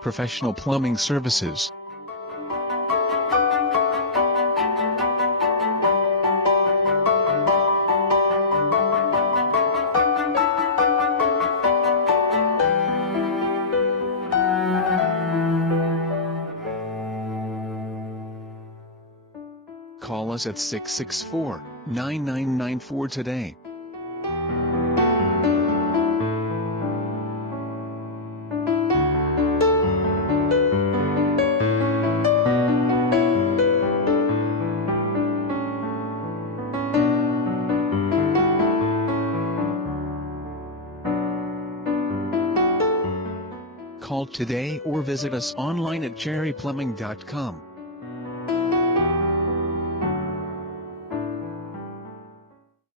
Professional plumbing services. Call us at 664-9994 today. Call today or visit us online at jerryplumbing.com.